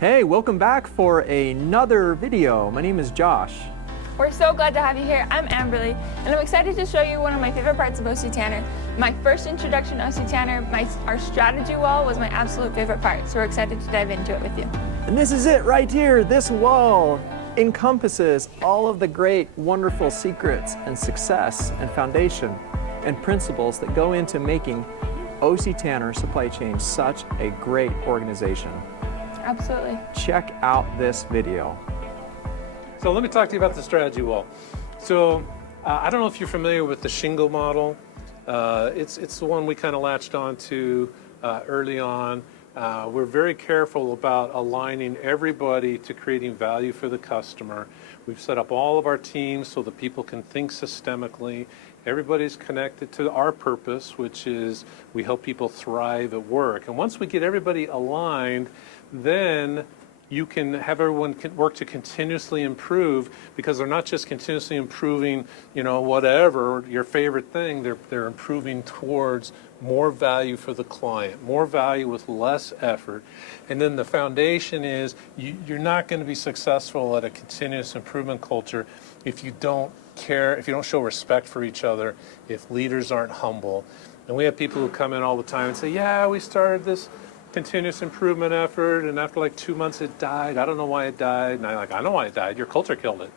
Hey, welcome back for another video. My name is Josh. We're so glad to have you here. I'm Amberly, and I'm excited to show you one of my favorite parts of OC Tanner. My first introduction to OC Tanner, our strategy wall was my absolute favorite part, so we're excited to dive into it with you. And this is it right here. This wall encompasses all of the great, wonderful secrets and success and foundation and principles that go into making OC Tanner Supply Chain such a great organization. Absolutely. Check out this video. So let me talk to you about the strategy wall. So I don't know if you're familiar with the Shingle model. It's the one we kind of latched on to early on. We're very careful about aligning everybody to creating value for the customer. We've set up all of our teams so that people can think systemically. Everybody's connected to our purpose, which is we help people thrive at work. And once we get everybody aligned, then you can have everyone work to continuously improve, because they're not just continuously improving, whatever, your favorite thing, they're improving towards more value for the client, more value with less effort. And then the foundation is you're not going to be successful at a continuous improvement culture if you don't care, if you don't show respect for each other, if leaders aren't humble. And we have people who come in all the time and say, yeah, we started this continuous improvement effort, and after like 2 months it died. I don't know why it died. And I'm like, I know why it died. Your culture killed it.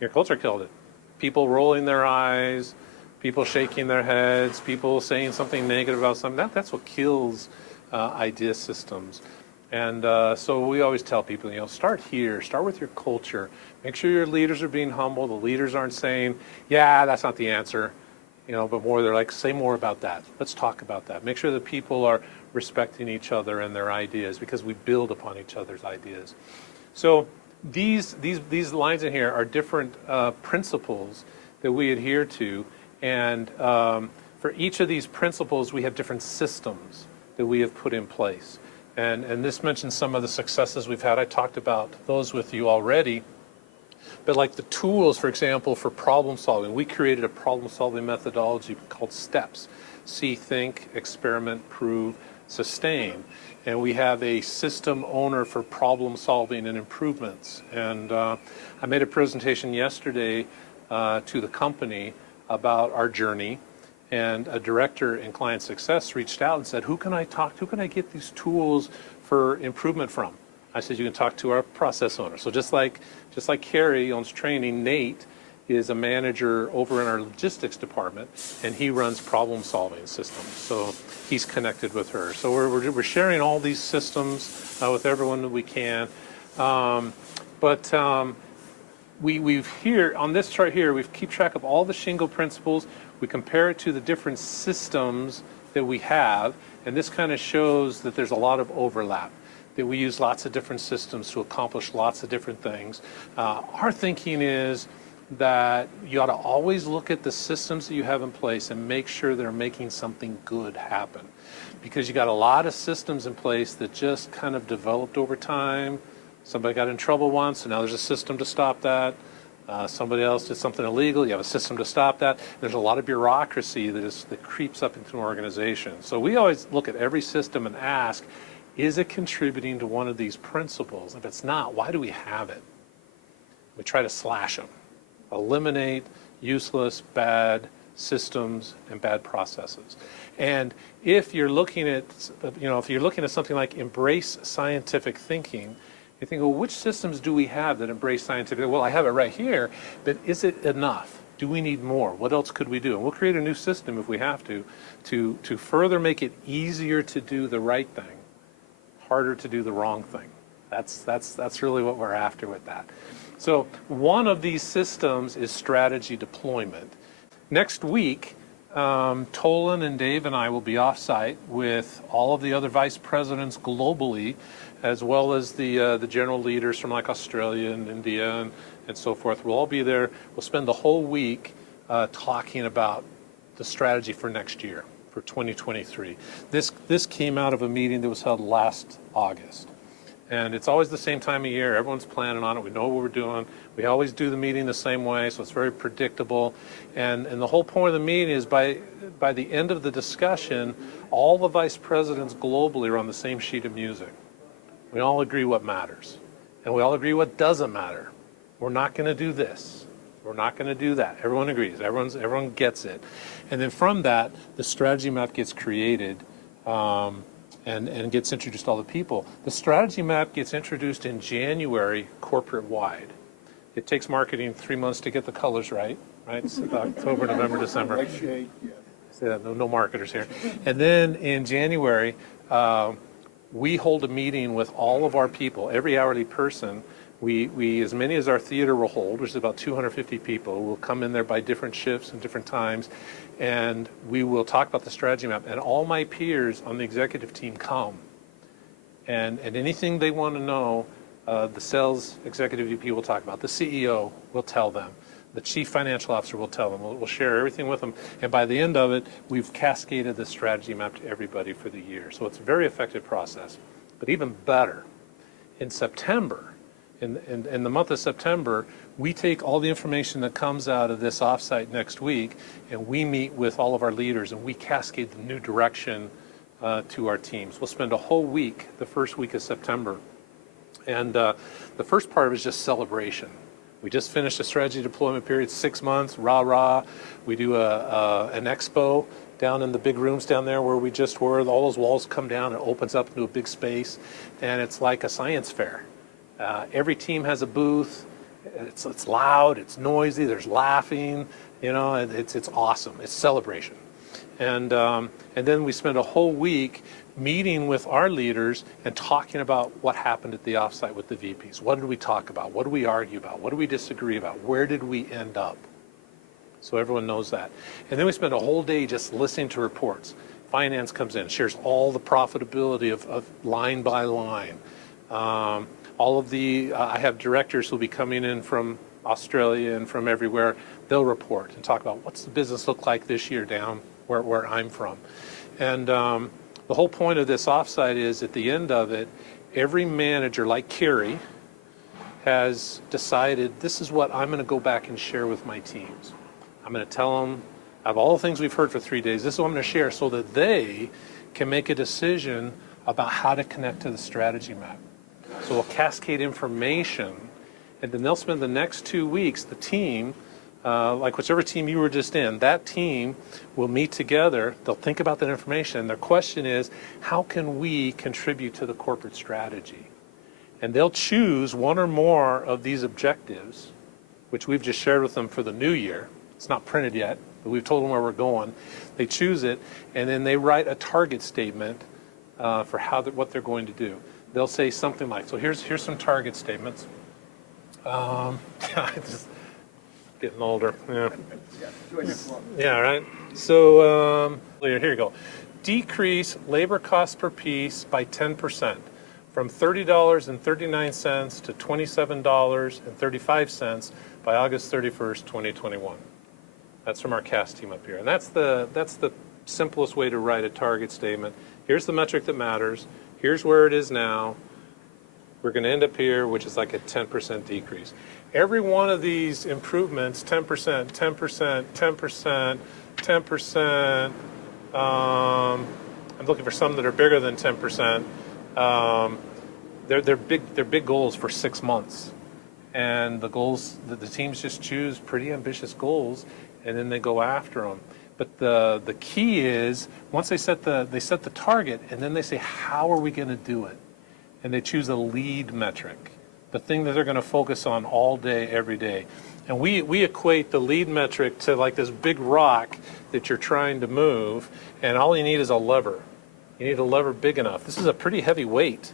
Your culture killed it. People rolling their eyes, people shaking their heads, people saying something negative about something. That's what kills idea systems. And so we always tell people, start here, start with your culture. Make sure your leaders are being humble. The leaders aren't saying, yeah, that's not the answer. But more, they're like, say more about that. Let's talk about that. Make sure that people are respecting each other and their ideas, because we build upon each other's ideas. So these lines in here are different principles that we adhere to. And for each of these principles, we have different systems that we have put in place. And this mentions some of the successes we've had. I talked about those with you already. But like the tools, for example, for problem solving, we created a problem solving methodology called STEPS. See, think, experiment, prove, sustain. And we have a system owner for problem solving and improvements. And I made a presentation yesterday to the company about our journey. And a director in client success reached out and said, who can I get these tools for improvement from? I said, you can talk to our process owner. So just like Carrie owns training, Nate is a manager over in our logistics department, and he runs problem solving systems. So he's connected with her. So we're sharing all these systems with everyone that we can. We've here, on this chart here, we keep track of all the Shingle principles. We compare it to the different systems that we have, and this kind of shows that there's a lot of overlap, that we use lots of different systems to accomplish lots of different things. Our thinking is that you ought to always look at the systems that you have in place and make sure they're making something good happen. Because you got a lot of systems in place that just kind of developed over time. Somebody got in trouble once, so now there's a system to stop that. Somebody else did something illegal, you have a system to stop that. There's a lot of bureaucracy that creeps up into an organization. So we always look at every system and ask, is it contributing to one of these principles? If it's not, why do we have it? We try to slash them, eliminate useless, bad systems and bad processes. And if you're looking at, something like embrace scientific thinking, you think, well, which systems do we have that embrace scientific? Well, I have it right here, but is it enough? Do we need more? What else could we do? And we'll create a new system if we have to further make it easier to do the right thing, harder to do the wrong thing. That's really what we're after with that. So one of these systems is strategy deployment. Next week, Tolan and Dave and I will be off-site with all of the other vice presidents globally, as well as the general leaders from like Australia and India and so forth. We'll all be there. We'll spend the whole week talking about the strategy for next year, for 2023. This came out of a meeting that was held last August. And it's always the same time of year. Everyone's planning on it. We know what we're doing. We always do the meeting the same way, so it's very predictable. And the whole point of the meeting is by the end of the discussion, all the vice presidents globally are on the same sheet of music. We all agree what matters. And we all agree what doesn't matter. We're not going to do this. We're not going to do that. Everyone agrees. Everyone gets it. And then from that, the strategy map gets created and gets introduced to all the people. The strategy map gets introduced in January corporate-wide. It takes marketing 3 months to get the colors right? It's October, November, December. Yeah, no marketers here. And then in January, we hold a meeting with all of our people, every hourly person. We as many as our theater will hold, which is about 250 people, will come in there by different shifts and different times, and we will talk about the strategy map. And all my peers on the executive team come, and anything they want to know, the sales executive VP will talk about. The CEO will tell them. The chief financial officer will tell them. We'll share everything with them. And by the end of it, we've cascaded the strategy map to everybody for the year. So it's a very effective process. But even better, in September, in the month of September, we take all the information that comes out of this offsite next week, and we meet with all of our leaders, and we cascade the new direction to our teams. We'll spend a whole week, the first week of September. And the first part of it is just celebration. We just finished a strategy deployment period, 6 months, rah-rah. We do an expo down in the big rooms down there where we just were. All those walls come down, it opens up into a big space, and it's like a science fair. Every team has a booth. It's loud, it's noisy, there's laughing, and it's awesome. It's celebration. And then we spend a whole week meeting with our leaders and talking about what happened at the offsite with the VPs. What did we talk about? What did we argue about? What did we disagree about? Where did we end up? So everyone knows that. And then we spend a whole day just listening to reports. Finance comes in, shares all the profitability of line by line. All of the, I have directors who will be coming in from Australia and from everywhere. They'll report and talk about what's the business look like this year down where I'm from. And the whole point of this offsite is at the end of it, every manager like Carrie has decided this is what I'm going to go back and share with my teams. I'm going to tell them of all the things we've heard for 3 days, this is what I'm going to share so that they can make a decision about how to connect to the strategy map. So we'll cascade information, and then they'll spend the next 2 weeks, the team, like whichever team you were just in, that team will meet together, they'll think about that information, and their question is, how can we contribute to the corporate strategy? And they'll choose one or more of these objectives, which we've just shared with them for the new year. It's not printed yet, but we've told them where we're going. They choose it, and then they write a target statement for what they're going to do. They'll say something like, so here's some target statements. Just getting older. Yeah, right? So here you go. Decrease labor costs per piece by 10%, from $30.39 to $27.35 by August 31st, 2021. That's from our CAST team up here. And that's the simplest way to write a target statement. Here's the metric that matters. Here's where it is now. We're going to end up here, which is like a 10% decrease. Every one of these improvements, 10%, 10%, 10%, 10%. I'm looking for some that are bigger than 10%. They're big goals for 6 months, and the goals that the teams just choose pretty ambitious goals, and then they go after them. But the key is once they set the target, and then they say, how are we going to do it? And they choose a lead metric, the thing that they're going to focus on all day, every day. And we equate the lead metric to like this big rock that you're trying to move, and all you need is a lever. You need a lever big enough. This is a pretty heavy weight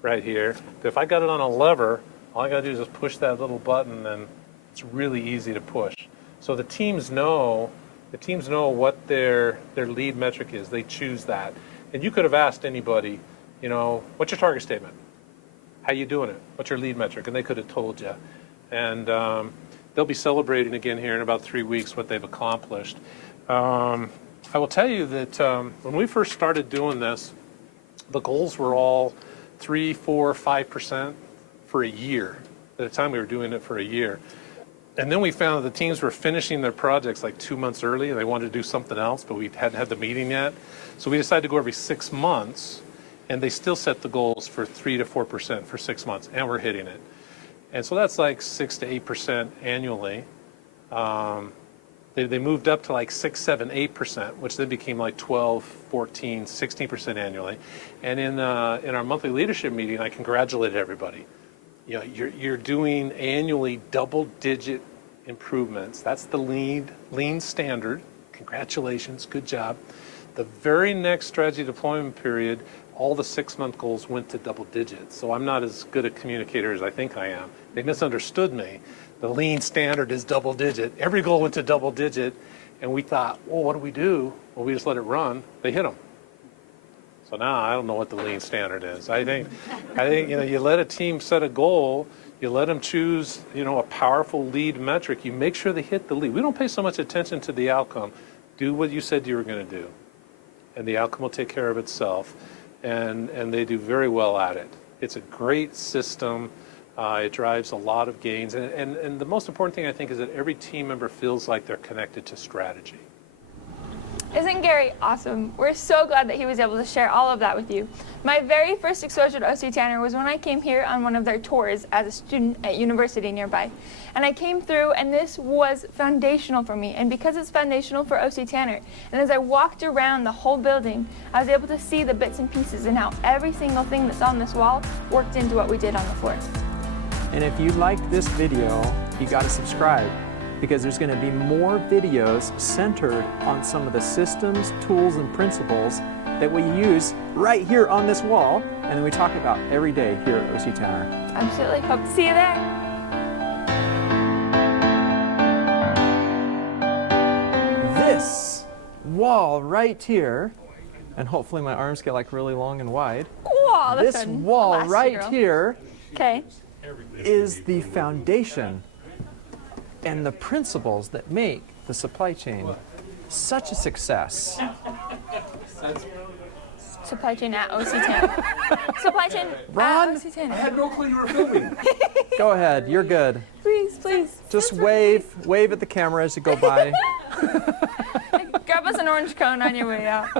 right here. But if I got it on a lever, all I got to do is just push that little button, and it's really easy to push. So the teams know what their lead metric is. They choose that. And you could have asked anybody, what's your target statement? How you doing it? What's your lead metric? And they could have told you. And they'll be celebrating again here in about 3 weeks what they've accomplished. I will tell you that when we first started doing this, the goals were all 3, 4, 5% for a year. At the time we were doing it for a year. And then we found that the teams were finishing their projects like 2 months early, and they wanted to do something else, but we hadn't had the meeting yet. So we decided to go every 6 months, and they still set the goals for 3 to 4% for 6 months, and we're hitting it. And so that's like 6 to 8% annually. They moved up to like 6, 7, 8%, which then became like 12, 14, 16% annually. And in our monthly leadership meeting, I congratulated everybody. You know, you're doing annually double-digit improvements. That's the lean standard. Congratulations, good job. The very next strategy deployment period, all the 6-month goals went to double digits. So I'm not as good a communicator as I think I am. They misunderstood me. The lean standard is double digit. Every goal went to double digit, and we thought, well, what do we do? Well, we just let it run. They hit them. So now I don't know what the lean standard is. I think you know, you let a team set a goal, you let them choose, you know, a powerful lead metric. You make sure they hit the lead. We don't pay so much attention to the outcome. Do what you said you were going to do, and the outcome will take care of itself. And they do very well at it. It's a great system. It drives a lot of gains. And the most important thing, I think, is that every team member feels like they're connected to strategy. Isn't Gary awesome? We're so glad that he was able to share all of that with you. My very first exposure to OC Tanner was when I came here on one of their tours as a student at university nearby. And I came through, and this was foundational for me. And because it's foundational for OC Tanner, and as I walked around the whole building, I was able to see the bits and pieces and how every single thing that's on this wall worked into what we did on the floor. And if you liked this video, you got to subscribe, because there's going to be more videos centered on some of the systems, tools, and principles that we use right here on this wall, and then we talk about every day here at OC Tanner. Absolutely. Hope to see you there. This wall right here, and hopefully my arms get like really long and wide. Whoa, that's This an wall right Elastigirl. here Okay. is the foundation and the principles that make the supply chain such a success. Supply chain at OC Tanner. Supply chain Ron? at OC Tanner. I had no clue you were filming. Go ahead, you're good. Please, please. Just wave at the camera as you go by. Grab us an orange cone on your way out.